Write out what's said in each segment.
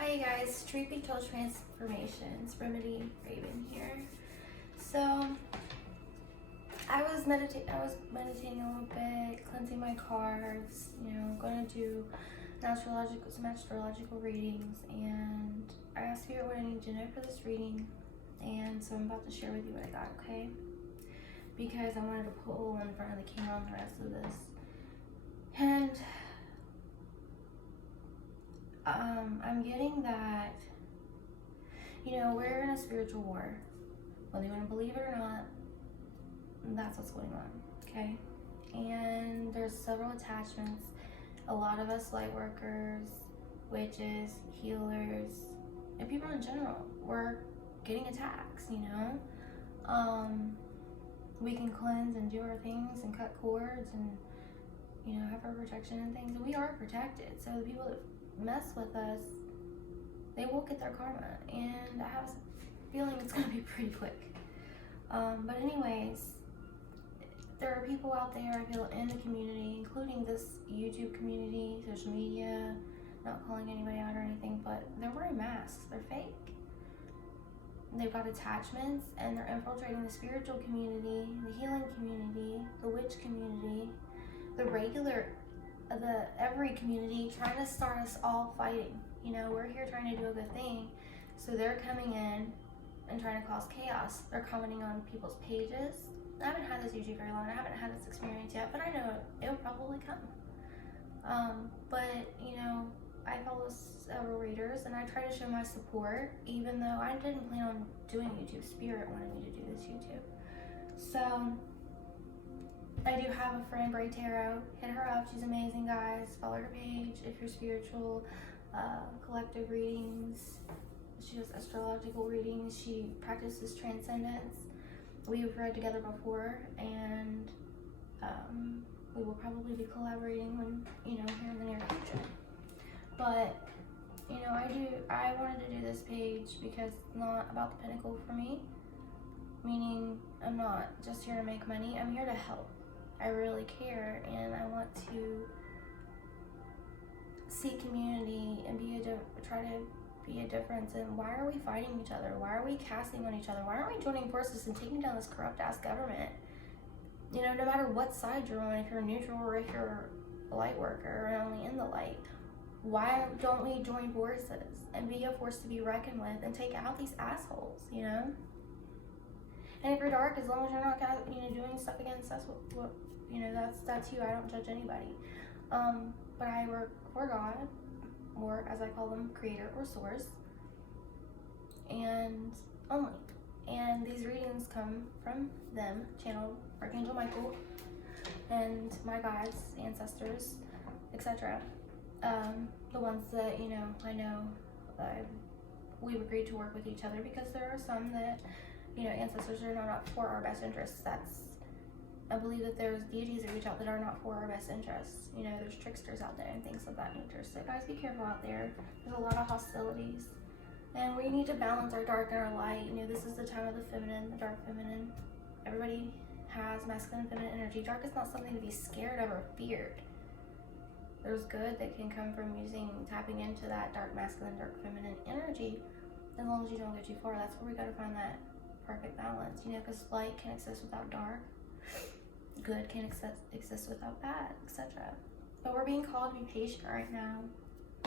Hi guys, Truth Be Told Transformations, Remedy Raven here. So I was meditating a little bit, cleansing my cards, going to do some astrological readings, and I asked Spirit what I need to know for this reading, and so I'm about to share with you what I got, okay? Because I wanted to pull in front of the camera on the rest of this. And I'm getting that, we're in a spiritual war. Whether you want to believe it or not, that's what's going on, okay? And there's several attachments. A lot of us light workers, witches, healers, and people in general, we're getting attacks, We can cleanse and do our things and cut cords and, have our protection and things. And we are protected. So the people that mess with us, they will get their karma, and I have a feeling it's going to be pretty quick. But anyways, there are people out there, I feel, in the community, including this YouTube community, social media, not calling anybody out or anything, but they're wearing masks. They're fake. They've got attachments, and they're infiltrating the spiritual community, the healing community, the witch community, every community, trying to start us all fighting. We're here trying to do a good thing, so they're coming in and trying to cause chaos. They're commenting on people's pages. I haven't had this YouTube very long. I haven't had this experience yet, but I know it'll probably come. But I follow several readers, and I try to show my support, even though I didn't plan on doing YouTube. Spirit wanted me to do this YouTube. So I do have a friend, Bray Tarot. Hit her up. She's amazing, guys. Follow her page if you're spiritual. Collective readings. She does astrological readings. She practices transcendence. We've read together before, and we will probably be collaborating when, here in the near future. But, I wanted to do this page because it's not about the pinnacle for me. Meaning, I'm not just here to make money. I'm here to help. I really care, and I want to see community and try to be a difference. And why are we fighting each other? Why are we casting on each other? Why aren't we joining forces and taking down this corrupt ass government? No matter what side you're on, if you're neutral or if you're a light worker or only in the light, why don't we join forces and be a force to be reckoned with and take out these assholes, And if you're dark, as long as you're not, doing stuff against us, that's you. I don't judge anybody. But I work for God, or as I call them, creator or source, and only. And these readings come from them, channeled Archangel Michael, and my guides, ancestors, etc. The ones that, I know we've agreed to work with each other, because there are some that, ancestors are not for our best interests. I believe that there's deities that reach out that are not for our best interests. There's tricksters out there and things of that nature. So guys, be careful out there. There's a lot of hostilities. And we need to balance our dark and our light. This is the time of the feminine, the dark feminine. Everybody has masculine and feminine energy. Dark is not something to be scared of or feared. There's good that can come from tapping into that dark masculine, dark feminine energy, as long as you don't go too far. That's where we gotta find that perfect balance, because light can exist without dark. Good can exist without bad, etc. But we're being called to be patient right now,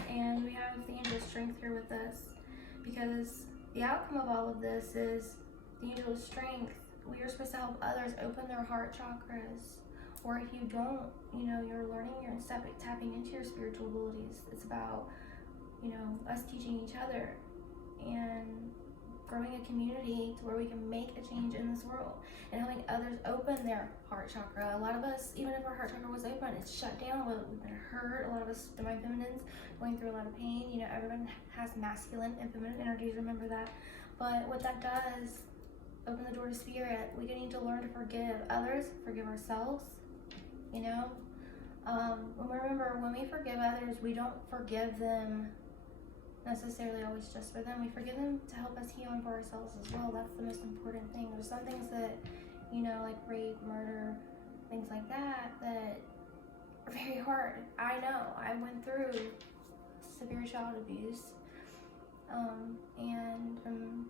and we have the angel of strength here with us, because the outcome of all of this is the angel of strength. We are supposed to help others open their heart chakras, or if you don't, you're learning, you're tapping into your spiritual abilities. It's about, us teaching each other and growing a community to where we can make a change in this world, and helping others open their heart chakra. A lot of us, even if our heart chakra was open, it's shut down. We've been hurt. A lot of us, divine feminines, going through a lot of pain. Everyone has masculine and feminine energies, remember that. But what that does, open the door to spirit. We need to learn to forgive others, forgive ourselves. Remember, when we forgive others, we don't forgive them necessarily always just for them. We forgive them to help us heal and for ourselves as well. That's the most important thing. There's some things that, like rape, murder, things like that are very hard. I know. I went through severe child abuse, And from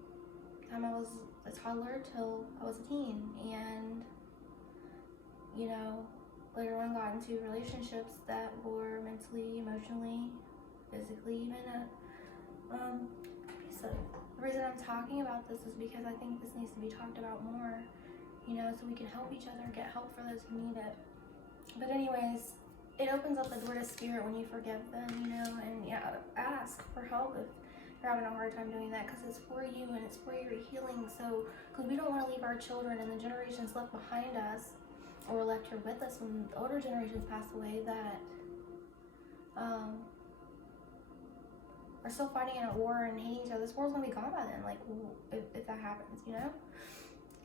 the time I was a toddler till I was a teen, and you know, later on got into relationships that were mentally, emotionally, physically even abusive. The reason I'm talking about this is because I think this needs to be talked about more, you know, so we can help each other, get help for those who need it. But anyways, it opens up the door to spirit when you forgive them, you know, and yeah, ask for help if you're having a hard time doing that, because it's for you and it's for your healing. So, because we don't want to leave our children and the generations left behind us, or left here with us when the older generations pass away, that are still fighting in a war and hating each other. This war's gonna be gone by then, like, if that happens, you know?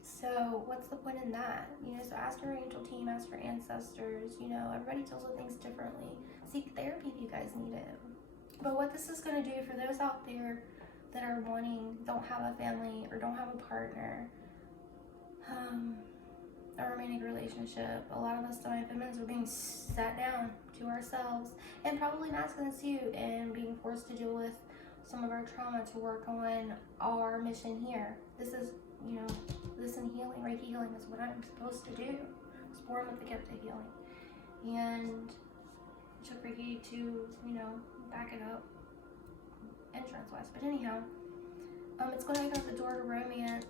So what's the point in that? You know, so ask your angel team, ask your ancestors, you know, everybody deals with things differently. Seek therapy if you guys need it. But what this is gonna do for those out there that are don't have a family or don't have a partner, a romantic relationship, a lot of us divine feminines are being sat down to ourselves, and probably masculines too, and being forced to deal with some of our trauma to work on our mission here. This is, you know, this and healing, Reiki healing is what I'm supposed to do. I was born with the gift of healing, and it took Reiki to, you know, back it up insurance wise. But anyhow, it's going to open up the door to romance.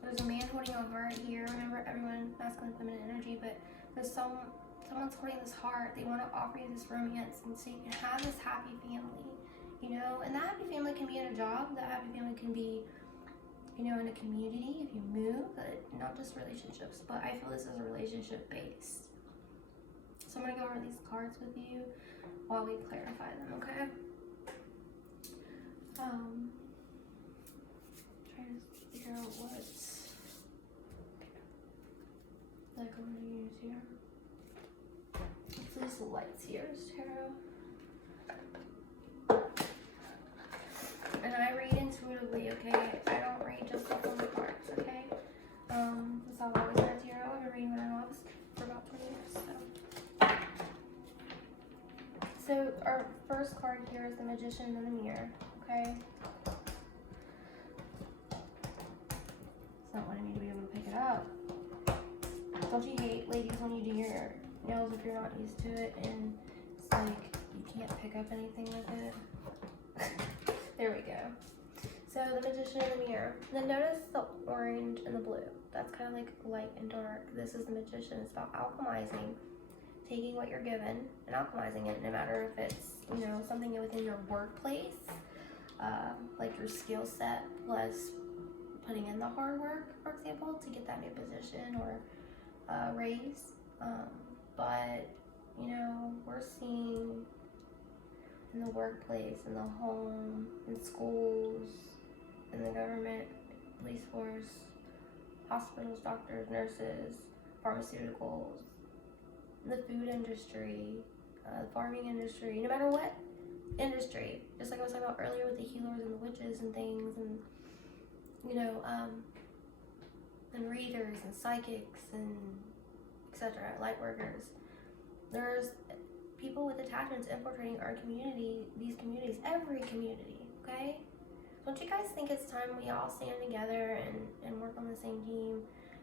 There's a man holding a heart here. Remember, everyone, masculine, feminine energy, but there's someone's holding this heart. They want to offer you this romance, and so you can have this happy family, you know. And that happy family can be in a job. That happy family can be, you know, in a community if you move, but not just relationships. But I feel this is a relationship based. So I'm gonna go over these cards with you while we clarify them, okay? Trying to figure out what I'm gonna use here. Let's use lights here, tarot. And I read intuitively, okay? I don't read just off on the cards, okay? That's all I've always read tarot. I've been reading when I was for about 20 years, so our first card here is the Magician in the Mirror, okay? It's not wanting me to be able to pick it up. Don't you hate, ladies, when you do your nails if you're not used to it and it's like you can't pick up anything with it? There we go. So the Magician in the Mirror. Then notice the orange and the blue. That's kind of like light and dark. This is the Magician. It's about alchemizing, taking what you're given and alchemizing it, no matter if it's, you know, something within your workplace, like your skill set plus putting in the hard work, for example, to get that new position or raise. But, you know, we're seeing in the workplace, in the home, in schools, in the government, police force, hospitals, doctors, nurses, pharmaceuticals, the food industry, the farming industry, no matter what industry, just like I was talking about earlier with the healers and the witches and things, and, you know, and readers and psychics and etc., light workers. There's people with attachments infiltrating our community, these communities, every community, okay? Don't you guys think it's time we all stand together and work on the same team?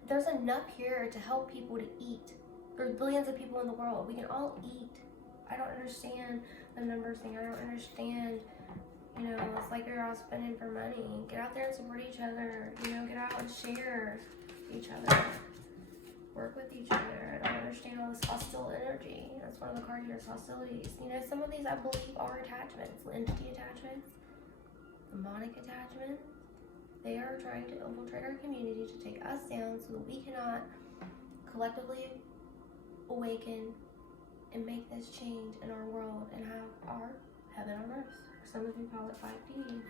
There's enough here to help people to eat. There's billions of people in the world. We can all eat. I don't understand the numbers thing. I don't understand, you know, it's like you're all spending for money. Get out there and support each other. You know, get out and share each other. Work with each other. I don't understand all this hostile energy. That's one of the cards here is hostilities. You know, some of these I believe are attachments, entity attachments, demonic attachments. They are trying to infiltrate our community to take us down so that we cannot collectively awaken and make this change in our world and have our heaven on earth. Some of you call it 5D.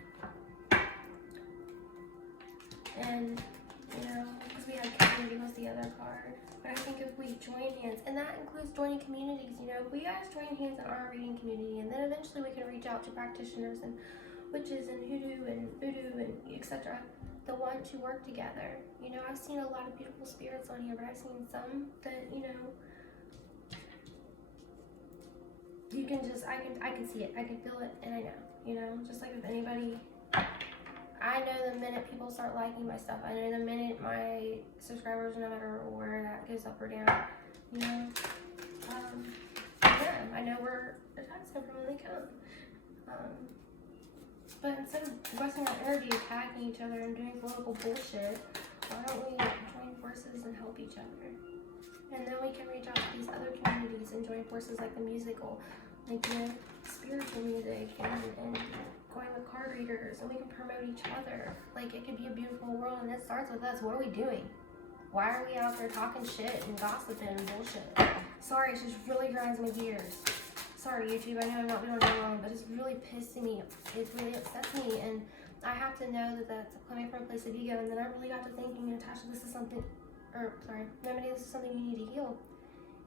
And, you know, because we have community was the other card. But I think if we join hands, and that includes joining communities, you know, if we guys join hands in our reading community, and then eventually we can reach out to practitioners and witches and hoodoo and voodoo and etc. that want to work together. You know, I've seen a lot of beautiful spirits on here, but I've seen some that, you know, you can just, I can see it, I can feel it, and I know, you know, just like if anybody I know the minute people start liking my stuff, I know the minute my subscribers, no matter where that goes up or down, you know, yeah, I know where the attacks come from when they come. But instead of wasting our energy attacking each other and doing political bullshit, why don't we join forces and help each other? And then we can reach out to these other communities and join forces like the musical, like, you know, spiritual music and going with card readers, and we can promote each other. Like, it could be a beautiful world, and it starts with us. What are we doing? Why are we out there talking shit and gossiping and bullshit? Sorry, it just really grinds my gears. Sorry, YouTube, I know I'm not doing it wrong, but it's really pissing me. It really upsets me, and I have to know that that's coming from a place of ego, and then I really got to thinking, Natasha, this is something, or sorry, Remedy, this is something you need to heal.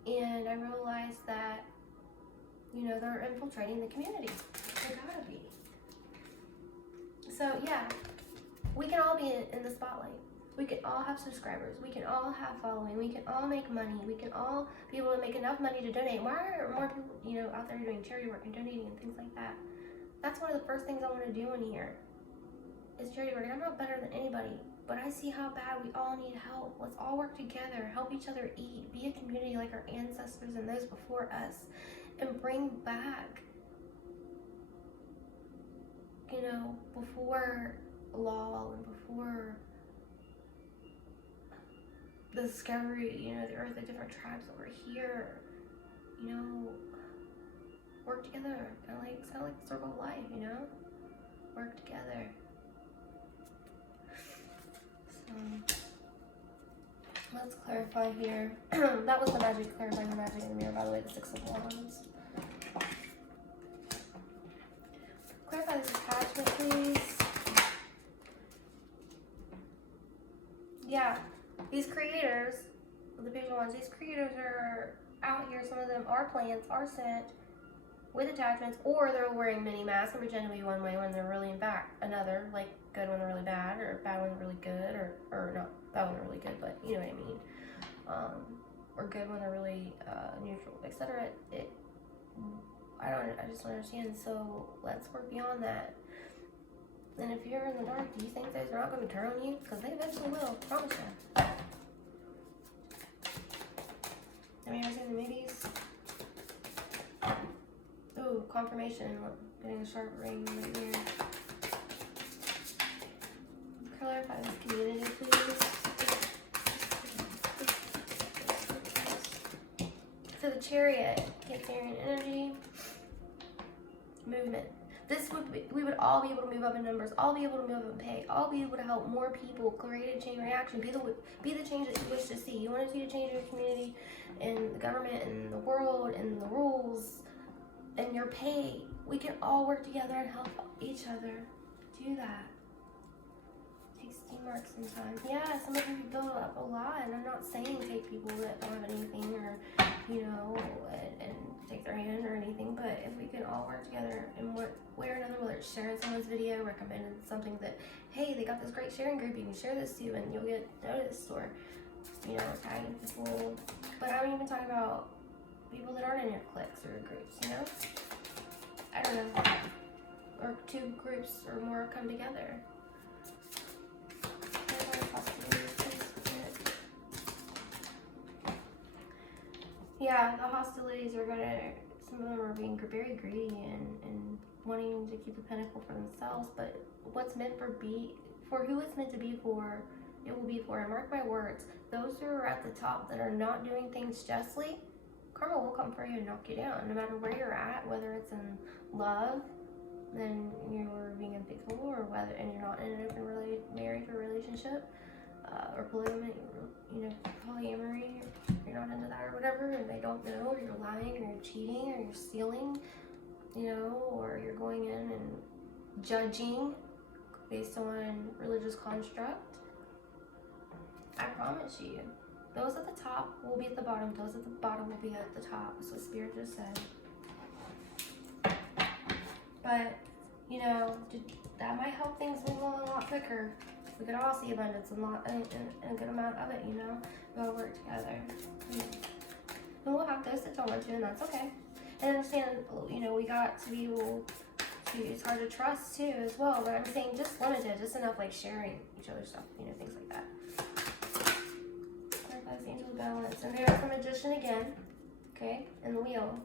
And I realized that, you know, they're infiltrating the community. They gotta be. So yeah, we can all be in the spotlight. We can all have subscribers. We can all have following. We can all make money. We can all be able to make enough money to donate. Why are more people, you know, out there doing charity work and donating and things like that? That's one of the first things I want to do in here is charity work. And I'm not better than anybody, but I see how bad we all need help. Let's all work together, help each other eat, be a community like our ancestors and those before us, and bring back, you know, before law and before the discovery, you know, the earth, the different tribes over here, you know, work together. It's kind of like the circle of life, you know, work together. So let's clarify here. That was the magic, clarifying the magic in the mirror, by the way, the 6 of Wands. Clarify this attachment, please. Yeah. These creators, the bigger ones, these creators are out here. Some of them are plants, are sent with attachments, or they're wearing mini masks and pretending to be one way when they're really in fact another, like good when they're really bad, or bad when they're really good, or not bad when they're really good, but you know what I mean. Or good when they're really neutral, etc. I just don't understand. So let's work beyond that. And if you're in the dark, do you think those are not going to turn on you? Because they eventually will, I promise you. Have you ever seen the movies? Ooh, confirmation. Getting a sharp ring right here. Clarify this community, please. So the Chariot, Cancerian energy, movement. We would all be able to move up in numbers, all be able to move up in pay, all be able to help more people create a chain reaction, be the change that you wish to see. You want to see a change in your community, in the government, in the world, in the rules, in your pay. We can all work together and help each other do that. It takes teamwork sometimes. Yeah, some of you build up a lot, and I'm not saying take people that don't have anything or, you know, and take their hand or anything, but if we can all work together in one way or another, whether it's sharing someone's video, recommending something that, hey, they got this great sharing group, you can share this to and you'll get noticed, or, you know, tagging people. But I'm even talking about people that aren't in your cliques or groups, you know? I don't know. Or 2 groups or more come together. Yeah, the hostilities are gonna, some of them are being very greedy and wanting to keep the pinnacle for themselves, but what's meant for who it's meant to be for, it will be for. And mark my words, those who are at the top that are not doing things justly, karma will come for you and knock you down, no matter where you're at, whether it's in love, then you're being unfaithful, or whether, and you're not in an open marriage or relationship, or polygamy, you know, polyamory, you're not into that or whatever, and they don't know, or you're lying, or you're cheating, or you're stealing, you know, or you're going in and judging based on religious construct. I promise you, those at the top will be at the bottom, those at the bottom will be at the top. That's what Spirit just said. But, you know, that might help things move along a lot quicker. We could all see abundance and a good amount of it, you know. We all work together. And we'll have those that don't want to, and that's okay. And understand, you know, we got to be able It's hard to trust too as well, but I'm saying just limited, just enough like sharing each other's stuff, you know, things like that. Clarifies the angel's balance. And there's the magician again, okay, and the wheel.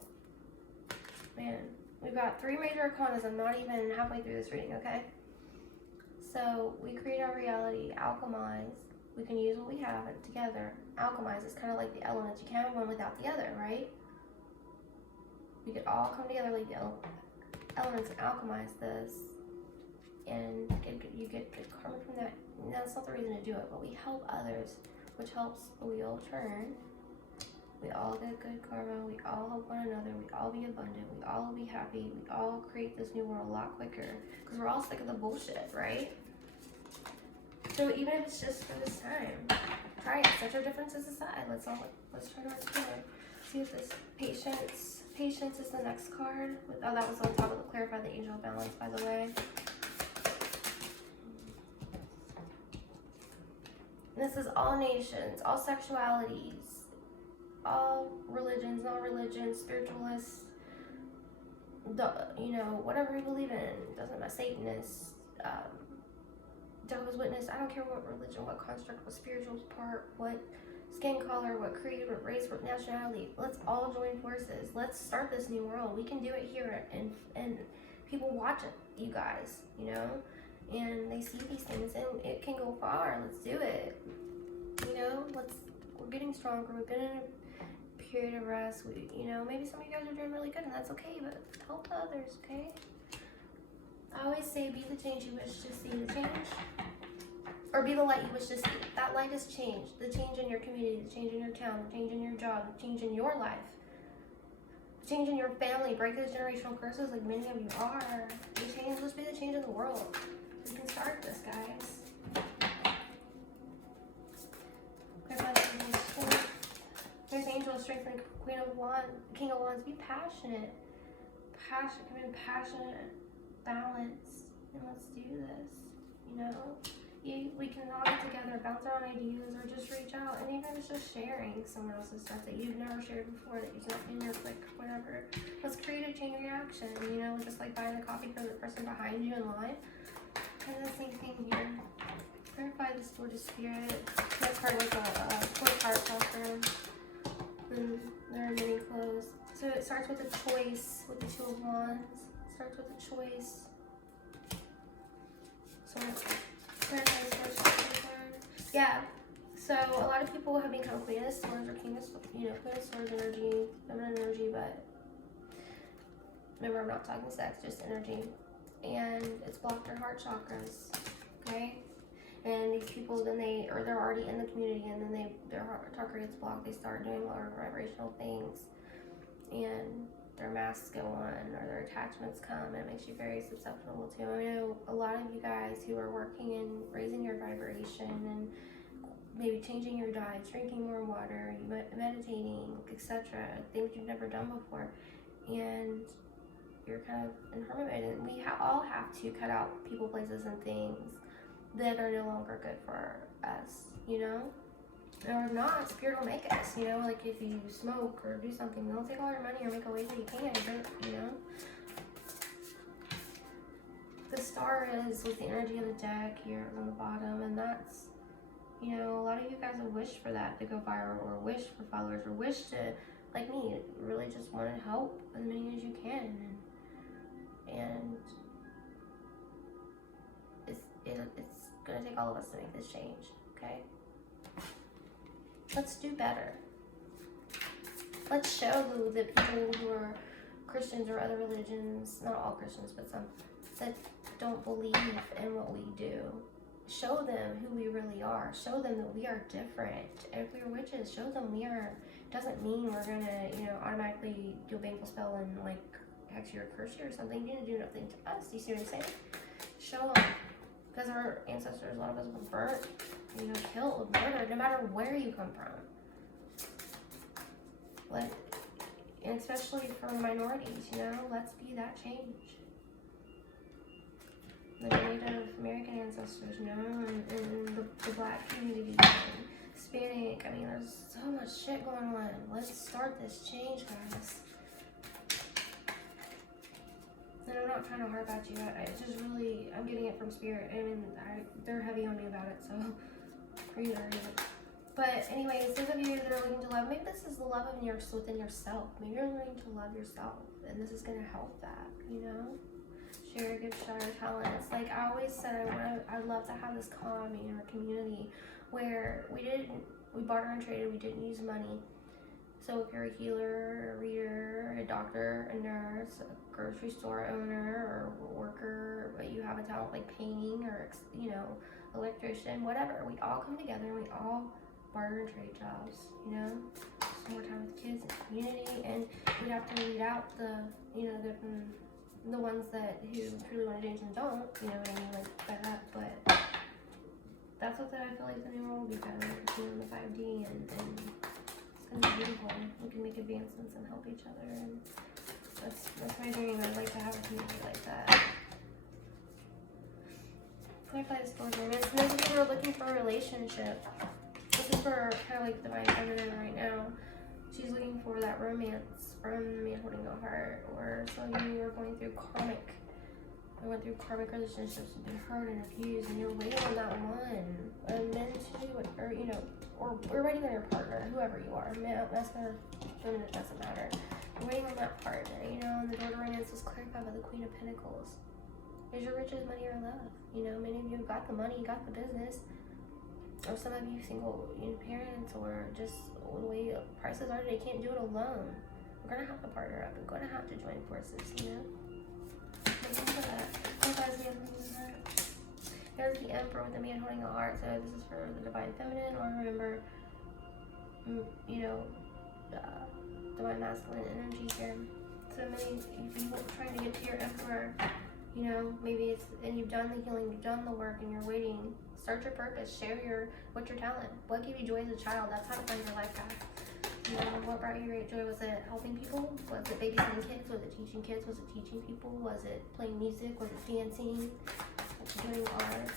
Man, we've got 3 major arcanas. I'm not even halfway through this reading, okay? So we create our reality, alchemize. We can use what we have together. Alchemize is kind of like the elements. You can't have one without the other, right? We could all come together like the elements and alchemize this, and you get good karma from that. And that's not the reason to do it, but we help others, which helps the wheel turn. We all get good karma. We all help one another. We all be abundant. We all be happy. We all create this new world a lot quicker because we're all sick of the bullshit, right? So even if it's just for this time, try it. Set your differences aside. Let's try to work together. See if this patience is the next card. Oh, that was on top of the clarify the angel balance, by the way. And this is all nations, all sexualities, all religions, non-religions, spiritualists, you know, whatever you believe in. Doesn't matter. Satanists, Jehovah's Witness. I don't care what religion, what construct, what spiritual part, what skin color, what creed, what race, what nationality. Let's all join forces. Let's start this new world. We can do it here, and people watch it, you guys, you know, and they see these things, and it can go far. Let's do it. You know, we're getting stronger. We've been in a period of rest. You know, maybe some of you guys are doing really good, and that's okay, but help others, okay? I always say, be the change you wish to see. The change, or be the light you wish to see. That light is change. The change in your community, the change in your town, the change in your job, the change in your life, the change in your family. Break those generational curses like many of you are. Let's be the change in the world. We can start this, guys. There's angel of strength and queen of wands, king of wands. Be passionate. Passionate. Balance, and let's do this. You know, we can all get together, bounce around ideas, or just reach out, and even if it's just sharing someone else's stuff that you've never shared before, that you've not in your click, whatever. Let's create a chain reaction. You know, just like buying the coffee for the person behind you in line. Kind of the same thing here. Clarify the sword of spirit. That card was a 4-card chakra. And there are many clothes. So it starts with a choice with the 2 of wands. Starts with a choice. So, yeah. So a lot of people have become Queen of Swords or King of Swords, you know, Queen of Swords energy, feminine energy, but remember, I'm not talking sex, just energy. And it's blocked their heart chakras, okay? And these people, then they're already in the community, and then their heart chakra gets blocked. They start doing lower vibrational things, and their masks go on, or their attachments come, and it makes you very susceptible to. I know a lot of you guys who are working in raising your vibration and maybe changing your diet, drinking more water, meditating, etc., things you've never done before, and you're kind of in hermit mode. And we all have to cut out people, places, and things that are no longer good for us, you know? Or not, spirit will make us, you know? Like if you smoke or do something, they'll take all your money or make a way that you can, you know? The star is with the energy of the deck here on the bottom, and that's, you know, a lot of you guys have wished for that to go viral, or wish for followers, or wish to, like me, really just want to help as many as you can, and it's gonna take all of us to make this change, okay? Let's do better. Let's show the people who are Christians or other religions, not all Christians, but some, that don't believe in what we do. Show them who we really are. Show them that we are different. If we're witches, show them we are. Doesn't mean we're gonna, you know, automatically do a baneful spell and like hex you or curse you or something. You didn't do nothing to us. You see what I'm saying? Show them. Because our ancestors, a lot of us were burnt, you know, killed, murdered, no matter where you come from. Like, and especially for minorities, you know, let's be that change. The Native American ancestors, you know, and the Black community, and Hispanic. I mean, there's so much shit going on. Let's start this change, guys. And I'm not trying to harp at you. It's just really, I'm getting it from Spirit, and they're heavy on me about it, so read it. But anyways, those of you that are looking to love, maybe this is the love of yours within yourself. Maybe you're learning to love yourself, and this is going to help that, you know? Share a gift, share your talents. Like I always said, I'd love to have this economy in our community where we barter and traded, we didn't use money. So if you're a healer, a reader, a doctor, a nurse, a grocery store owner, or a worker, but you have a talent like painting or, you know, electrician, whatever, we all come together and we all barter and trade jobs, you know? Some more time with kids and community, and we'd have to weed out the, you know, the ones who truly want to do and don't, you know what I mean, like that, but that's what I feel like the new world will be better, you know, the 5D, and it's going to be beautiful. We can make advancements and help each other, and that's my dream. I'd like to have a community like that. Clarify this door agreements. And those of you who are looking for a relationship, this is for kind of like Divine Feminine right now. She's looking for that romance from the man holding a heart, or some of you are going through went through karmic relationships, you've been hurt and abused, and you're waiting on that one. And men too, or you know, or we're waiting on your partner, whoever you are, male, masculine, feminine, it doesn't matter. You're waiting on that partner, you know, and the door to romance is clarified by the Queen of Pentacles. Is your riches, money, or love? You know, many of you got the money, got the business, or some of you single, you know, parents, or just the way prices are today, can't do it alone. We're gonna have to partner up. We're gonna have to join forces, you know. There's the Emperor with the man holding a heart. So this is for the Divine Feminine, or remember, you know, Divine Masculine energy here. So many people trying to get to your Emperor, you know, maybe and you've done the healing, you've done the work, and you're waiting. Start your purpose. Share what's your talent. What gave you joy as a child? That's how to find your life path. You know, what brought you great joy? Was it helping people? Was it babysitting kids? Was it teaching kids? Was it teaching people? Was it playing music? Was it dancing? Doing art?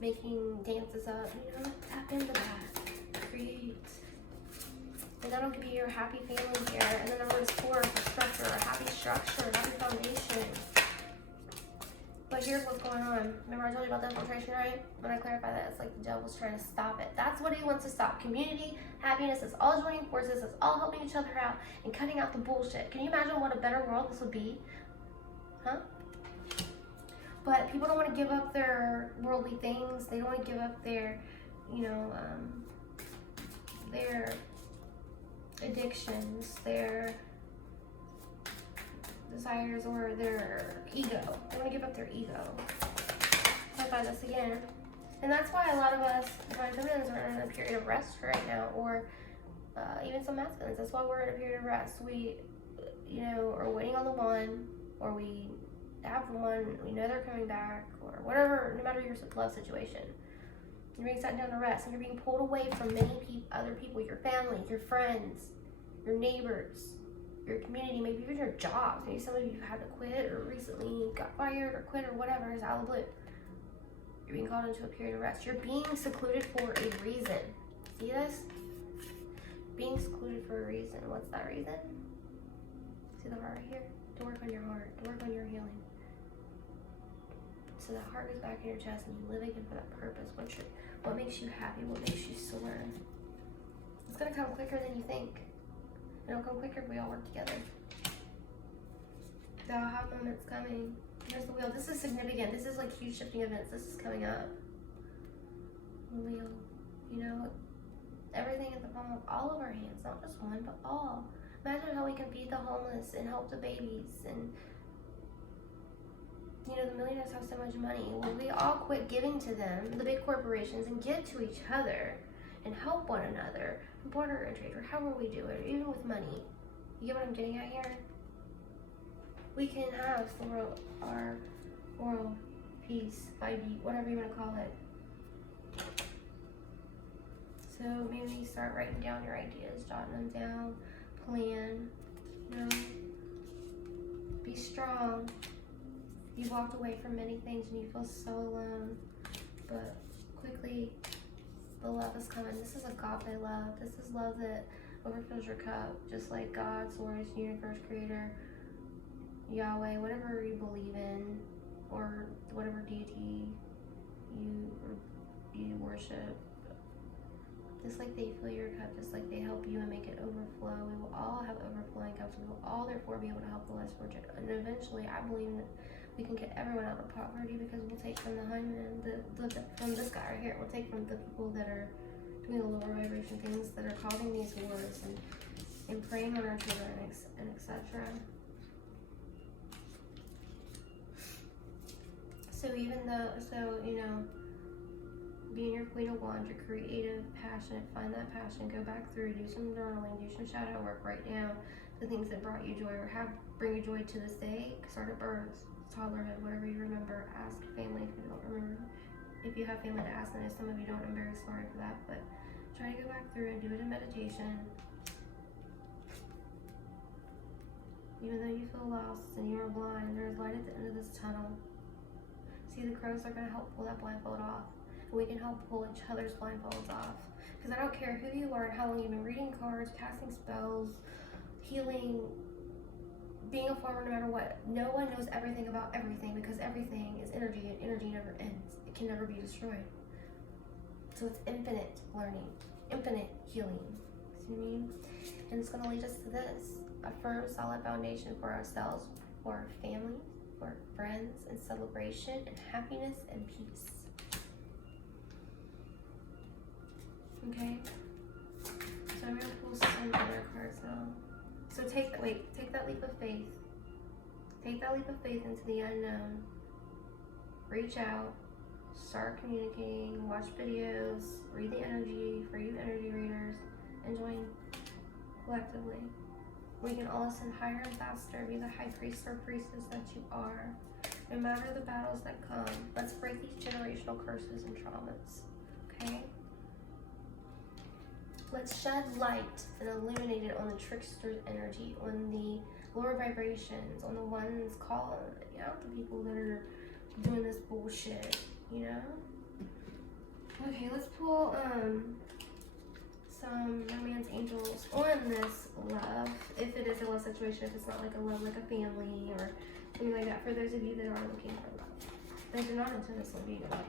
Making dances up? You know, tap into that. Create. And that'll give you your happy family here. And then number 4 for structure. Happy structure. Happy foundation. But here's what's going on. Remember I told you about the infiltration, right? When I clarify that, it's like the devil's trying to stop it. That's what he wants to stop. Community, happiness, it's all joining forces, it's all helping each other out and cutting out the bullshit. Can you imagine what a better world this would be? Huh? But people don't want to give up their worldly things. They don't want to give up their, you know, their addictions, their desires, or their ego. They want to give up their ego. Clarify this again. And that's why a lot of us Divine Feminines are in a period of rest right now, or even some masculines. That's why we're in a period of rest. We, you know, are waiting on the one, or we have the one, we know they're coming back, or whatever, no matter your love situation. You're being sat down to rest, and you're being pulled away from many other people, your family, your friends, your neighbors, your community, maybe even your jobs. Maybe some of you had to quit, or recently got fired, or quit, or whatever is out of the blue. You're being called into a period of rest. You're being secluded for a reason. See this? Being secluded for a reason. What's that reason? See the heart right here? To work on your heart, to work on your healing. So that heart goes back in your chest, and you live again for that purpose. What makes you happy? What makes you soar? It's gonna come quicker than you think. It'll come quicker if we all work together. They'll have moments coming. Here's the wheel. This is significant. This is like huge shifting events. This is coming up. The wheel. You know, everything in the palm of all of our hands, not just one, but all. Imagine how we can feed the homeless and help the babies, and you know, the millionaires have so much money. Well, we all quit giving to them, the big corporations, and give to each other and help one another, barter and trade, or however we do it, even with money. You get what I'm getting at here? We can have our world peace, 5D, whatever you want to call it. So maybe start writing down your ideas, jotting them down, plan, you know, be strong. You walked away from many things and you feel so alone, but quickly the love is coming. This is agape love. This is love that overfills your cup, just like God, source, universe, creator, Yahweh, whatever you believe in, or whatever deity you worship. Just like they fill your cup, just like they help you and make it overflow, we will all have overflowing cups. We will all therefore be able to help the less fortunate. And eventually, I believe that we can get everyone out of poverty, because we'll take from the hangman, from this guy right here. We'll take from the people that are doing the lower vibration things, that are causing these wars and preying on our children, and etc. So even though, being your Queen of Wands, you're creative, passionate, find that passion, go back through, do some journaling, do some shadow work right now. The things that brought you joy or bring you joy to this day, start at birth, toddlerhood, whatever you remember. Ask family if you don't remember. If you have family to ask, and if some of you don't, I'm very sorry for that, but try to go back through and do it in meditation. Even though you feel lost and you are blind, there is light at the end of this tunnel. See, the crows are going to help pull that blindfold off. And we can help pull each other's blindfolds off. Because I don't care who you are and how long you've been reading cards, casting spells, healing, being a farmer, no matter what. No one knows everything about everything, because everything is energy, and energy never ends. It can never be destroyed. So it's infinite learning, infinite healing. See what I mean? And it's going to lead us to this: a firm, solid foundation for ourselves, for our families, for our friends, and celebration, and happiness, and peace. Okay? So I'm going to pull some other cards now. So take that leap of faith. Take that leap of faith into the unknown. Reach out. Start communicating. Watch videos. Read the energy for you energy readers. And join collectively. We can all ascend higher and faster. Be the high priest or priestess that you are. No matter the battles that come, let's break these generational curses and traumas. Okay? Let's shed light and illuminate it on the trickster's energy, on the lower vibrations, on the ones calling out the people that are doing this bullshit, you know? Okay, let's pull some romance angels on this love, if it is a love situation, if it's not like a love like a family or something like that, for those of you that are looking for love. Those are not intentionally being loving.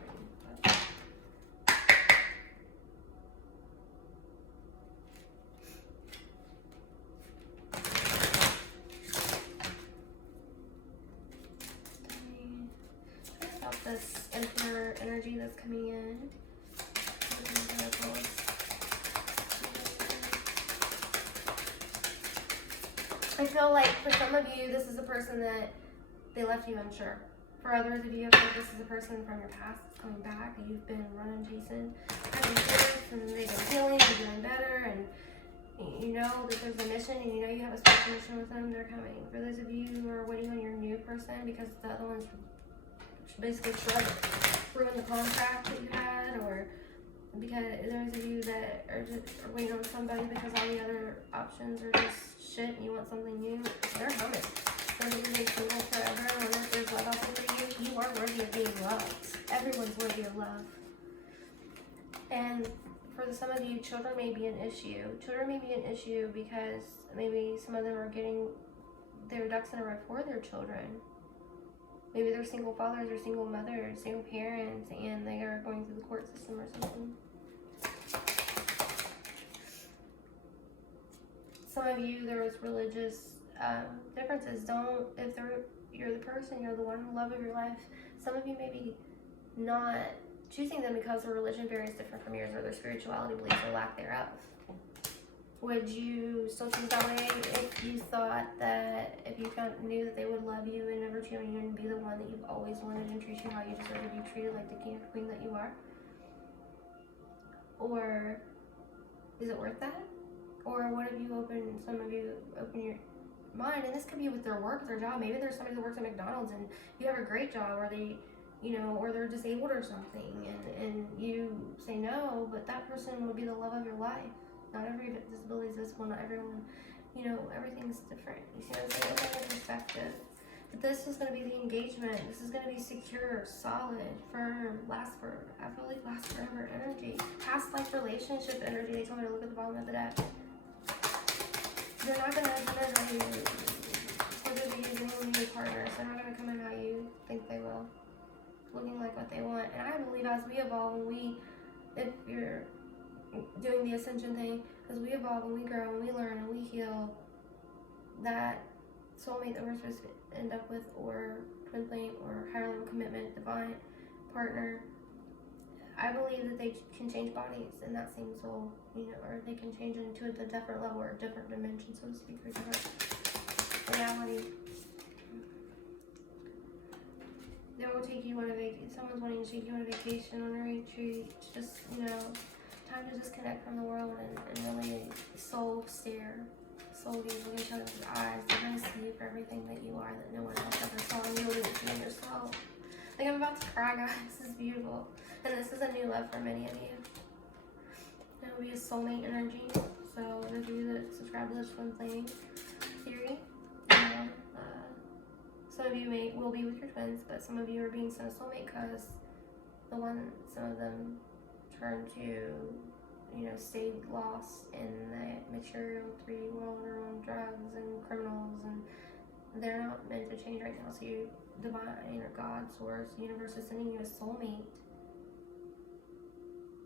This Emperor energy that's coming in. I feel like for some of you, this is a person that they left you unsure. For others of you, I feel like this is a person from your past that's coming back, and you've been running, chasing, having kids, and they've been healing and doing better, and you know that there's a mission, and you know you have a special mission with them. They're coming. For those of you who are waiting on your new person because the other one's basically ruin the contract that you had, or because those of you that are waiting on somebody because all the other options are just shit and you want something new, they're coming. Those of you being single forever, I wonder if there's love out there for you. You are worthy of being loved. Everyone's worthy of love. And for some of you, children may be an issue. Children may be an issue because maybe some of them are getting their ducks in a row for their children. Maybe they're single fathers or single mothers, single parents, and they are going through the court system or something. Some of you, there was religious differences. You're the person, you're the one love of your life. Some of you may be not choosing them because their religion varies different from yours, or their spirituality beliefs or lack thereof. Would you still choose that way if you thought that, if you knew that they would love you and never cheat on you and be the one that you've always wanted and treat you how you deserve to be treated, like the king or queen that you are? Or is it worth that? Or what if some of you open your mind, and this could be with their work, their job. Maybe there's somebody that works at McDonald's and you have a great job, or they, or they're disabled or something, and you say no, but that person would be the love of your life. Not every disability is visible, not everyone, everything's different. You see what I'm saying? Everything has perspective. But this is going to be the engagement. This is going to be secure, solid, firm, last forever energy. Past life relationship energy. They told me to look at the bottom of the deck. You're not going to So they'll be using a new partner. So they're not going to come in how you think they will. Looking like what they want. And I believe as we evolve and if you're doing the ascension thing, as we evolve and we grow and we learn and we heal, that soulmate that we're supposed to end up with, or twin flame, or higher level commitment, divine partner, I believe that they can change bodies in that same soul, or they can change into a different level or a different dimension, so to speak, or different reality. They will take you on a vacation. Someone's wanting to take you on a vacation, on a retreat. Just, time to just connect from the world and really soul stare. Soul gaze, look at each other's eyes. They're going to see you for everything that you are that no one else ever saw, and you'll even see in yourself. Like, I'm about to cry, guys. This is beautiful. And this is a new love for many of you. It will be a soulmate energy. So, those of you that subscribe to this twin flame theory, some of you will be with your twins, but some of you are being sent a soulmate because some of them turn to, stayed lost in the material 3D world or on drugs and criminals, and they're not meant to change right now. So you, divine or God, source, universe is sending you a soulmate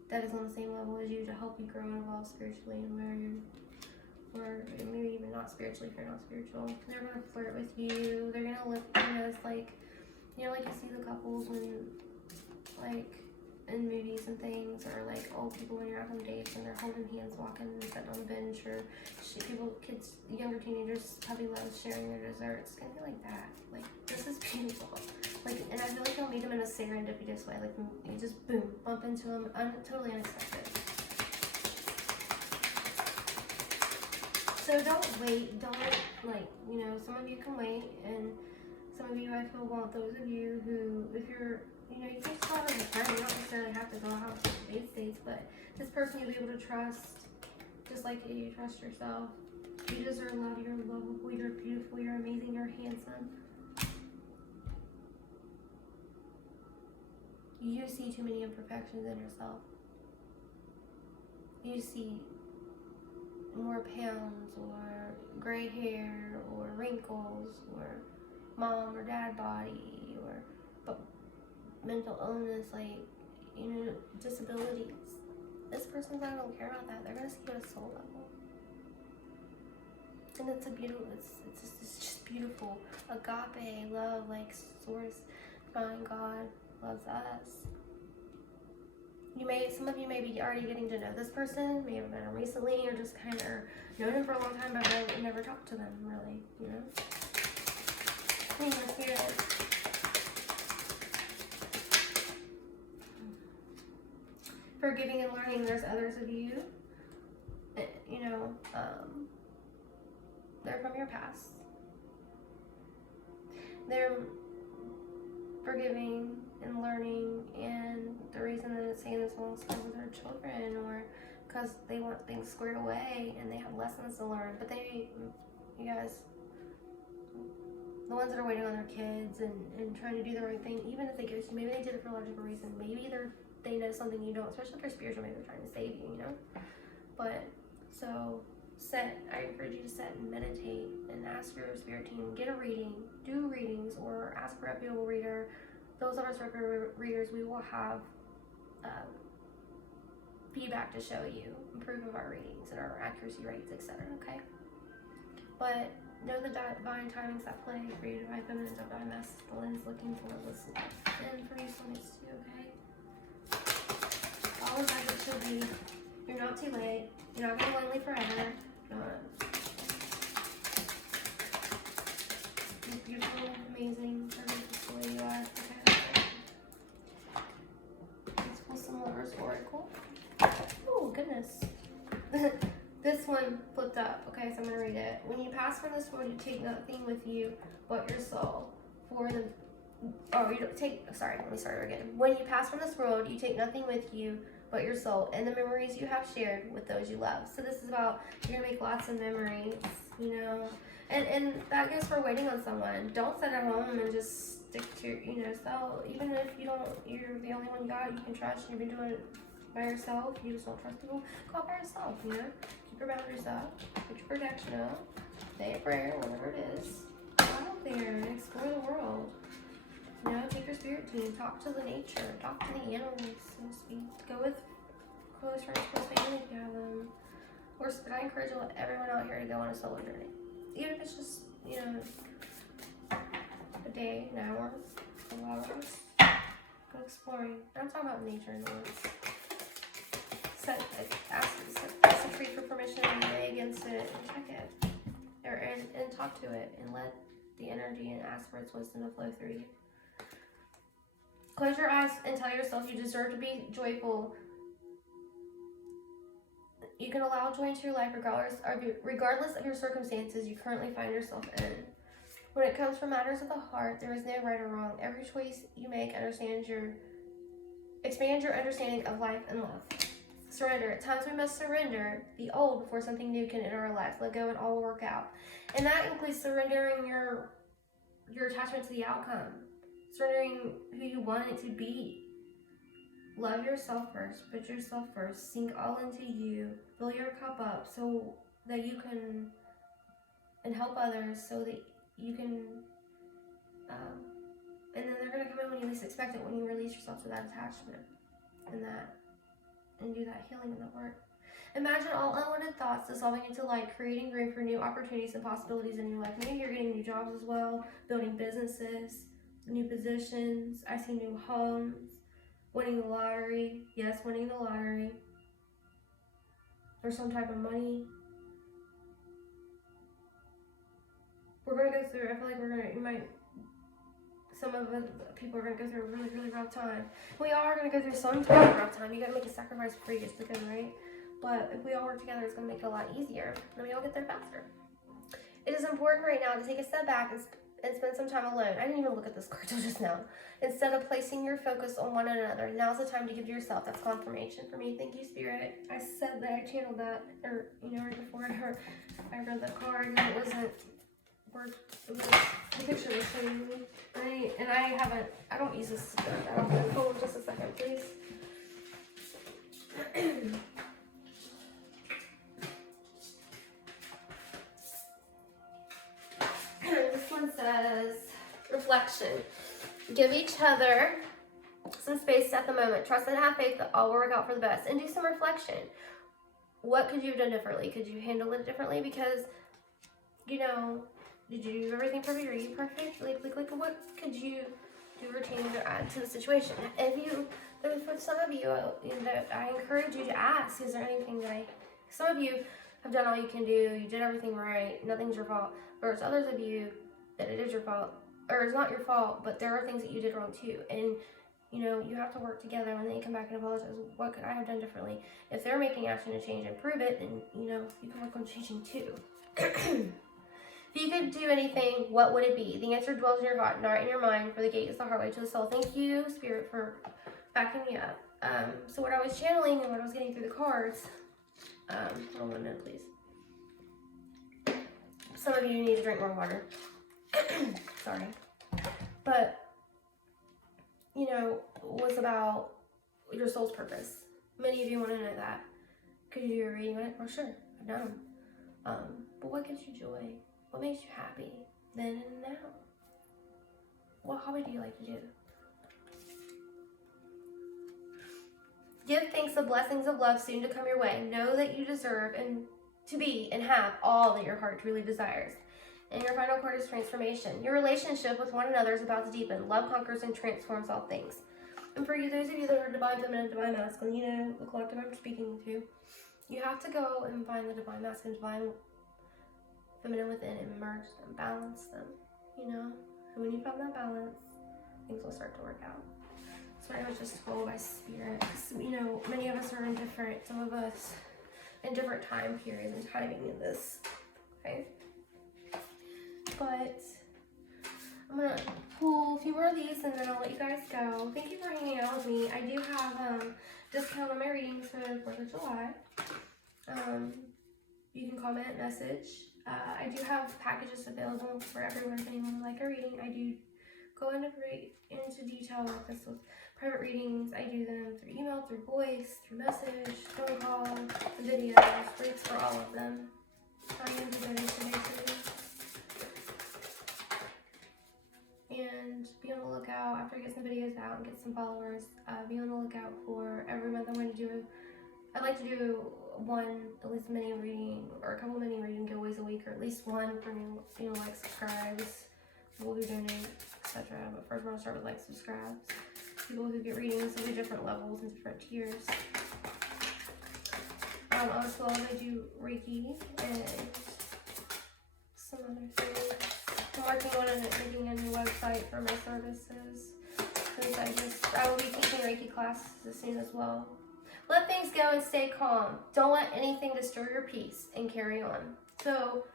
that is on the same level as you to help you grow and evolve spiritually, and where you, or maybe even not spiritually if you're not spiritual. They're gonna flirt with you. They're gonna look as like you see the couples when, like, in movies and things, or like old people when you're out on dates and they're holding hands, walking and sitting on the bench, or kids, younger teenagers, puppy loves sharing their desserts. It's gonna be like that. Like, this is beautiful. Like, and I feel like you'll meet them in a serendipitous way. Like, you just boom, bump into them, totally unexpected. So don't wait, some of you can wait, and some of you I feel want those of you who, if you're, you can just go out as a friend, you don't necessarily have to go out to the base states, but this person you'll be able to trust, just like you trust yourself. You deserve love, you're lovable, you're beautiful, you're amazing, you're handsome. You see too many imperfections in yourself. You see more pounds, or gray hair, or wrinkles, or mom or dad body, or mental illness, disabilities. This person's not going to care about that. They're going to see you at a soul level. And it's just beautiful. Agape love, like source, divine God loves us. Some of you may be already getting to know this person, may have met him recently, or just kind of known him for a long time, but never talked to them, really, Spirit. Forgiving and learning, there's others of you, they're from your past. They're forgiving and learning, and the reason that it's saying this won't stay with their children, or because they want things squared away and they have lessons to learn. But you guys, the ones that are waiting on their kids and trying to do the right thing, even if they ghost you, maybe they did it for a logical reason. Maybe they know something you don't, especially if they're spiritual, maybe they're trying to save you, But, so, I encourage you to sit and meditate and ask your spirit team, get a reading, do readings, or ask for a reputable reader. Those of us reputable readers, we will have feedback to show you, proof of our readings and our accuracy rates, etc. Okay? But know the divine timings at play for you, divine feminine, divine masculine, looking for listen, and for you soulmates too, okay? All of that it should be. You're not too late. You're not going to be lonely forever. You're beautiful, amazing, perfect the way you are. Okay. Let's pull some Lover's Oracle. Oh, goodness. This one flipped up. Okay, so I'm going to read it. When you pass from this world, you take nothing with you but your soul. Let me start again. When you pass from this world, you take nothing with you but your soul and the memories you have shared with those you love. So this is about, you're gonna make lots of memories, and that goes for waiting on someone. Don't sit at home and just stick to yourself. Even if you're the only one you can trust, you've been doing it by yourself, you just don't trust people, go out by yourself, keep your boundaries up, put your protection up, say a prayer, whatever it is, out there and explore the world. You know, take your spirit team, talk to the nature, talk to the animals, so to speak. Go with close friends, close family if you have them. Or I encourage everyone out here to go on a solo journey. Even if it's just, you know, a day, an hour, a couple hours. Go exploring. I'm talking about nature in the woods. Ask a tree for permission and lay against it and check it. And talk to it and let the energy and ask for its wisdom to flow through you. Close your eyes and tell yourself you deserve to be joyful. You can allow joy into your life regardless of your circumstances you currently find yourself in. When it comes from matters of the heart, there is no right or wrong. Every choice you make expands your understanding of life and love. Surrender. At times we must surrender the old before something new can enter our lives. Let go and all will work out. And that includes surrendering your attachment to the outcome. Surrendering who you want it to be. Love yourself first. Put yourself first. Sink all into you. Fill your cup up so that you can, and help others so that you can, and then they're going to come in when you least expect it, when you release yourself to that attachment and do that healing in the heart. Imagine all unwanted thoughts dissolving into light, creating room for new opportunities and possibilities in your life. Maybe you're getting new jobs as well, building businesses, new positions. I see new homes, winning the lottery. Yes, winning the lottery. Or some type of money. We're going to go through, I feel like some of us, people are going to go through a really, really rough time. We all are going to go through some type of rough time. You got to make a sacrifice before you get to go, right? But if we all work together, it's going to make it a lot easier. And we all get there faster. It is important right now to take a step back and spend some time alone. I didn't even look at this card till just now. Instead of placing your focus on one another, now's the time to give yourself. That's confirmation for me. Thank you, Spirit. I said that, I channeled that, or, you know, right before I read the card, and it wasn't, the picture was showing me. And I don't use this. I don't know. Hold on just a second, please. This one says, reflection. Give each other some space at the moment. Trust and have faith that all will work out for the best. And do some reflection. What could you have done differently? Could you handle it differently? Because, you know, did you do everything perfect? Are you perfect? Like what could you do or change or add to the situation? For some of you, I encourage you to ask, is there anything some of you have done all you can do, you did everything right, nothing's your fault. Versus others of you, that it is your fault, or it's not your fault, but there are things that you did wrong too. And, you know, you have to work together when they come back and apologize. What could I have done differently? If they're making action to change and prove it, then, you know, you can work on changing too. If you could do anything, what would it be? The answer dwells in your heart, not in your mind, for the gate is the heartway to the soul. Thank you, Spirit, for backing me up. So what I was channeling and what I was getting through the cards, hold on 1 minute, please. Some of you need to drink more water. Sorry. But, you know, was about your soul's purpose. Many of you want to know that. Could you do a reading on it? Oh, sure. I've done them. But what gives you joy? What makes you happy then and now? What hobby do you like to do? Give thanks, the blessings of love soon to come your way. Know that you deserve and to be and have all that your heart truly desires. And your final card is transformation. Your relationship with one another is about to deepen. Love conquers and transforms all things. And for you, those of you that are divine feminine, divine masculine, you know, the collective I'm speaking to, you have to go and find the divine masculine, divine feminine within and merge them, balance them, you know. And when you find that balance, things will start to work out. So I was just told by Spirit, because, you know, many of us are in different, some of us in different time periods and timing in this, okay? But I'm going to pull a few more of these and then I'll let you guys go. Thank you for hanging out with me. I do have discount on my readings for the 4th of July. You can comment, message. I do have packages available for everyone if anyone would like a reading. I do go into detail with this with private readings. I do them through email, through voice, through message, phone call, videos, rates for all of them. be on the lookout after I get some videos out and get some followers. Be on the lookout for every month I'm going to do. I'd like to do at least mini reading or a couple mini reading giveaways a week, or at least one for new like subscribes. We'll be doing etc. But first, we're gonna start with like subscribes. People who get readings will be different levels and different tiers. Also, I do Reiki and some other things. I'm working on making a new website for my services. Since I will be teaching Reiki classes soon as well. Let things go and stay calm. Don't let anything disturb your peace and carry on. So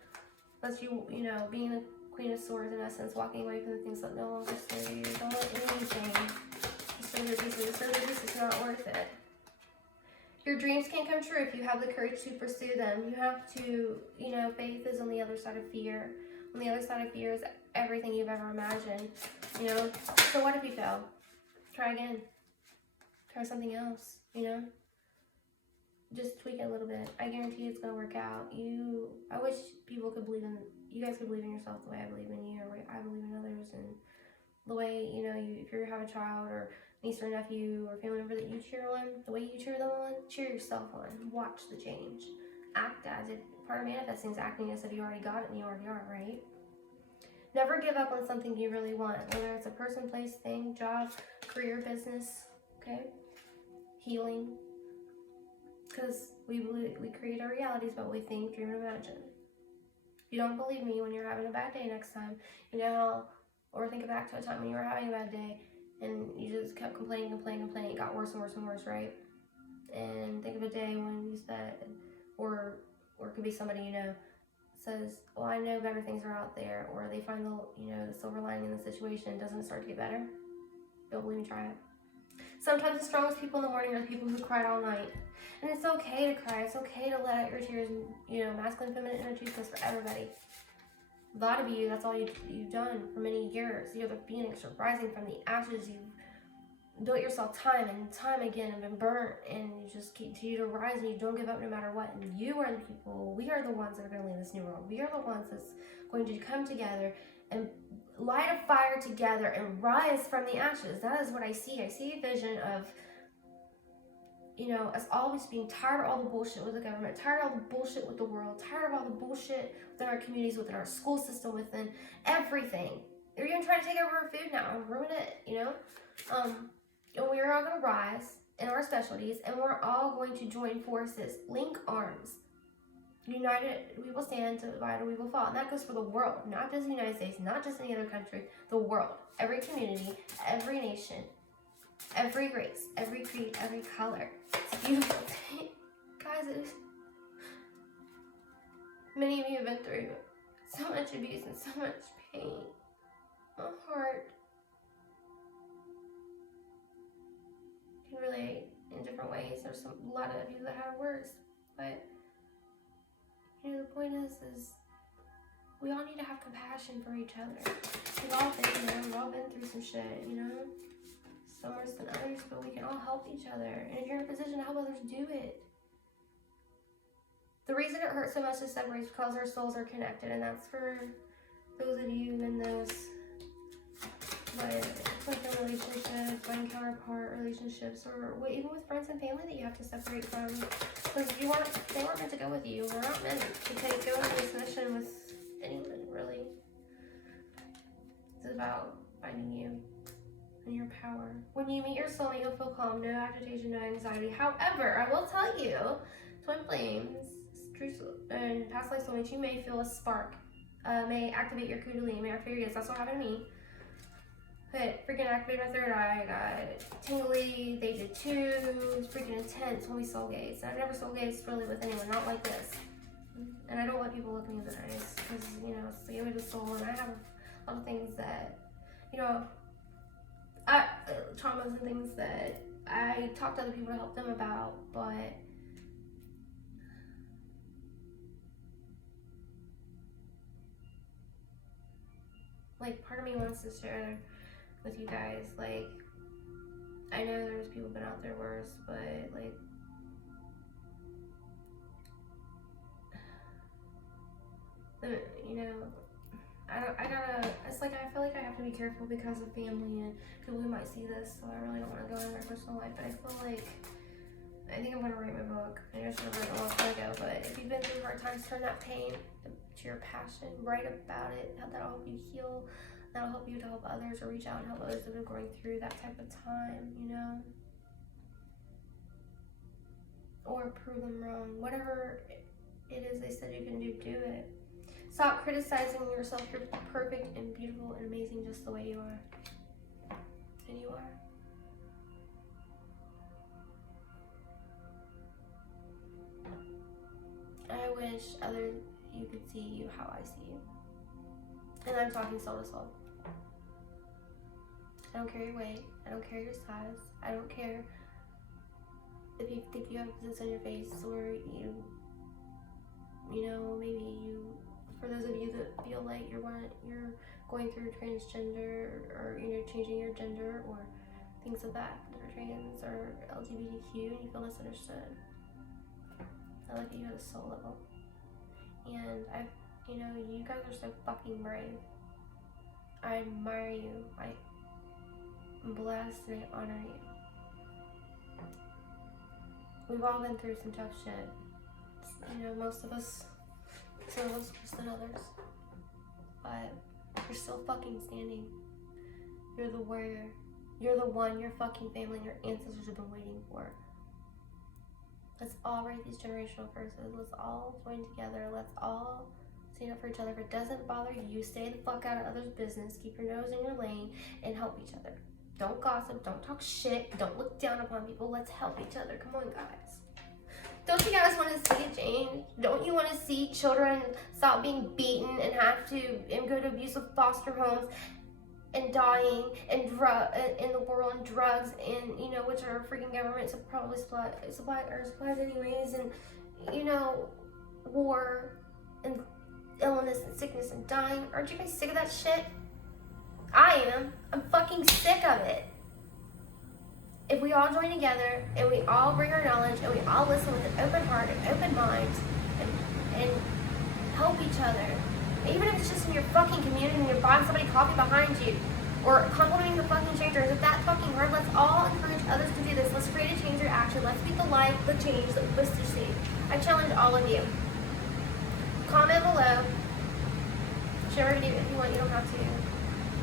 that's being the Queen of Swords in essence, walking away from the things that no longer serve you. Don't let anything disturb your peace. Disturb your peace is not worth it. Your dreams can come true if you have the courage to pursue them. You have to, faith is on the other side of fear. On the other side of fear is everything you've ever imagined. So what if you fail? Try again. Try something else, Just tweak it a little bit. I guarantee it's going to work out. I wish people could you guys could believe in yourself the way I believe in you, or the way I believe in others, and the way, if you have a child or niece or nephew or family member that you cheer on, the way you cheer them on, cheer yourself on. Watch the change. Act as if, part of manifesting is acting as if you already got it and you already are, right? Never give up on something you really want, whether it's a person, place, thing, job, career, business, okay? Healing. Because we create our realities by what we think, dream, and imagine. If you don't believe me when you're having a bad day next time, or think back to a time when you were having a bad day and you just kept complaining, it got worse and worse and worse, right? And think of a day when you said, or it could be somebody says, well, I know better things are out there, or they find the silver lining in the situation. Doesn't it start to get better? Don't believe me, try it. Sometimes the strongest people in the morning are the people who cried all night. And it's okay to cry. It's okay to let out your tears. And, masculine, feminine energy goes for everybody. A lot of you, that's all you've done for many years. You're the phoenix. You're rising from the ashes. You've built yourself time and time again and been burnt. And you just continue to rise and you don't give up no matter what. And you are the people. We are the ones that are going to lead this new world. We are the ones that's going to come together and light a fire together and rise from the ashes. That is what I see. I see a vision of, us always being tired of all the bullshit with the government, tired of all the bullshit with the world, tired of all the bullshit within our communities, within our school system, within everything. They're even trying to take over our food now and ruin it, And we're all going to rise in our specialties, and we're all going to join forces, link arms. United we will stand, divided we will fall. And that goes for the world, not just the United States, not just any other country, the world. Every community, every nation, every race, every creed, every color. It's a beautiful thing. Guys, many of you have been through so much abuse and so much pain. My heart can relate in different ways. There's a lot of you that have it worse. But the point is we all need to have compassion for each other. We've all been there. We've all been through some shit, Some worse than others, but we can all help each other. And if you're in a position to help others, do it. The reason it hurts so much to separate is because our souls are connected. And that's for those of you in those like a relationship, like counterpart relationships, or even with friends and family that you have to separate from. Because they weren't meant to go with you. We're not meant to go into this mission with anyone, really. It's about finding you and your power. When you meet your soulmate, you'll feel calm, no agitation, no anxiety. However, I will tell you, twin flames, true and past life soulmates, you may feel a spark. May activate your kundalini, may activate your gifts. That's what happened to me. But freaking activated my third eye. I got tingly. They did too. It was freaking intense when we soul gazed. I've never soul gazed really with anyone, not like this. And I don't let people look me in the eyes because it's the gateway to the soul, and I have a lot of things that traumas and things that I talk to other people to help them about, but part of me wants to share with you guys, I know there's people been out there worse, but it's like I feel like I have to be careful because of family and people who might see this, so I really don't want to go into their personal life, but I feel like, I think I'm going to write my book. I know I should have written it a long time ago, but if you've been through hard times, turn that pain to your passion, write about it, that'll help you heal, that'll help you to help others, or reach out and help others that are going through that type of time, you know? Or prove them wrong. Whatever it is they said you can do, do it. Stop criticizing yourself. You're perfect and beautiful and amazing just the way you are. And you are. I wish you could see you how I see you. And I'm talking soul to soul. I don't care your weight. I don't care your size. I don't care if you think you have zits on your face, or you know, maybe for those of you that feel like you're going through transgender, or changing your gender, or things of that are trans or LGBTQ, and you feel misunderstood. I look at you at a soul level, and you guys are so fucking brave. I admire you. I'm blessed and I honor you. We've all been through some tough shit. Most of us, some of us worse than others. But you're still fucking standing. You're the warrior. You're the one your fucking family and your ancestors have been waiting for. Let's all write these generational curses. Let's all join together. Let's all stand up for each other. If it doesn't bother you, stay the fuck out of others' business. Keep your nose in your lane and help each other. Don't gossip. Don't talk shit. Don't look down upon people. Let's help each other. Come on, guys. Don't you guys want to see a change? Don't you want to see children stop being beaten and go to abusive foster homes and dying and in the world, and drugs, and which our freaking government probably supplies anyways, and war and illness and sickness and dying? Aren't you guys sick of that shit? I am. I'm fucking sick of it. If we all join together and we all bring our knowledge and we all listen with an open heart and open mind and help each other, even if it's just in your fucking community and you're buying somebody coffee behind you or complimenting the fucking strangers, if that fucking hard, let's all encourage others to do this. Let's create a change or action. Let's be the light, the change that we wish to see. I challenge all of you. Comment below. Share a video if you want. You don't have to.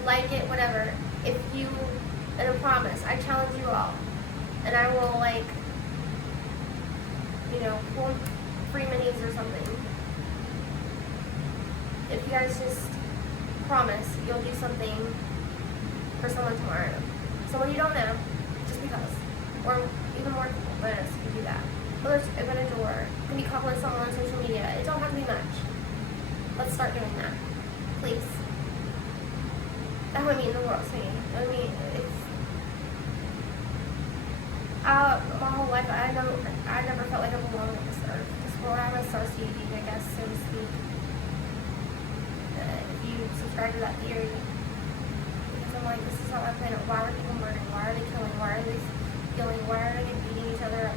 Like it, whatever. And I promise, I challenge you all. And I will, pull free minis or something. If you guys just promise you'll do something for someone tomorrow. Someone you don't know, just because. Or even more bonus if you do that. Whether it's open a door, it can be complimenting someone on social media. It don't have to be much. Let's start doing that. Please. That would mean the world to me. It's my whole life I never felt like I belonged on this earth. This world, I'm a society, I guess, so to speak. If you subscribe to that theory, because I'm like, this is not my planet. Why are people murdering? Why are they killing? Why are they stealing? Why are they beating each other up?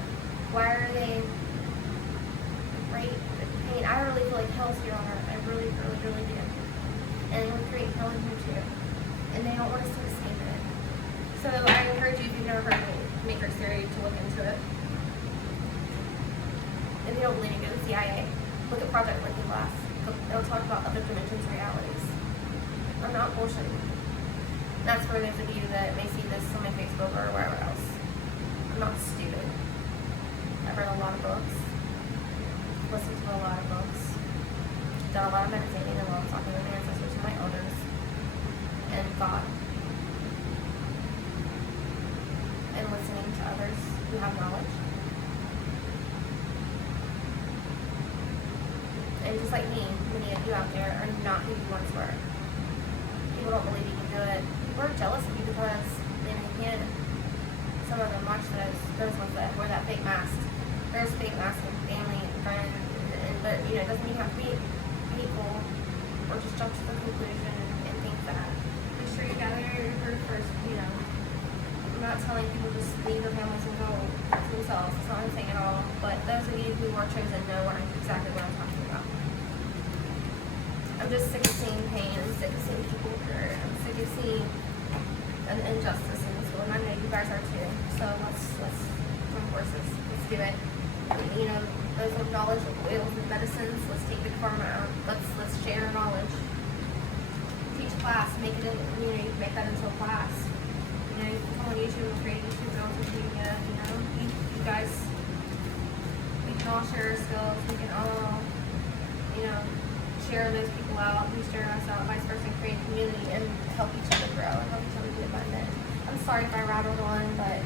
Why are they rape? I really feel like hell's here on earth. I really, really, really do. And we're creating hell in here too. And they don't want us to escape it. So I encourage you, if you've never heard of Matrix Theory, to look into it. If you don't believe me, go to the CIA. Look at Project Looking Glass. It'll talk about other dimensions, realities. I'm not bullshitting. That's for those of you that may see this on my Facebook or wherever else. I'm not stupid. I've read a lot of books. Listened to a lot of books. Done a lot of meditating and a lot of talking with my ancestors and my elders. And God. And listening to others who have knowledge. And just like me, many of you out there are not who you once were. People don't believe you can do it. People are jealous of you because they can. Some of them watch those ones that wear that fake mask. There's fake masks with family and friends, but it doesn't mean you have to be hateful or just jump to the conclusion and think that. Make sure you gather your group first, I'm not telling people just leave their families and go to themselves. That's not what I'm saying at all. But those of you who are chosen know exactly what I'm talking about. I'm just sick of seeing pain. I'm sick of seeing people hurt. I'm sick of seeing an injustice in this world. And I know you guys are too. So let's join forces. Let's do it. You know, those with knowledge of oils and medicines, let's take the karma out. Let's share knowledge. Teach class, make it in, you know, you can make that into a class. You know, you can come on YouTube and create YouTube girls with you, you know, you guys, we can all share our skills, we can all, you know, share those people out, we share us out, vice versa, and create a community and help each other grow and help each other be abundant. I'm sorry if I rattled on, but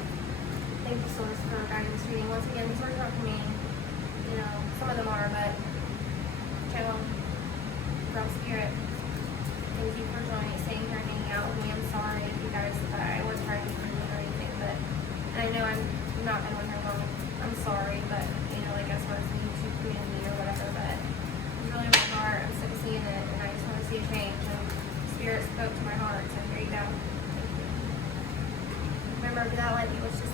thank you so much for guidance reading. Once again, these words aren't for me. You know, some of them are, but channel from spirit. Thank you for joining, staying here, hanging out with me. I'm sorry if you guys that I was trying to do or anything, but and I know I'm not been on here long. I'm sorry, but you know, like as far as the YouTube community or whatever, but it's really my heart. I'm sick of seeing it, and I just want to see a change. And spirit spoke to my heart, so here you go. Thank you. Remember, that light, you was just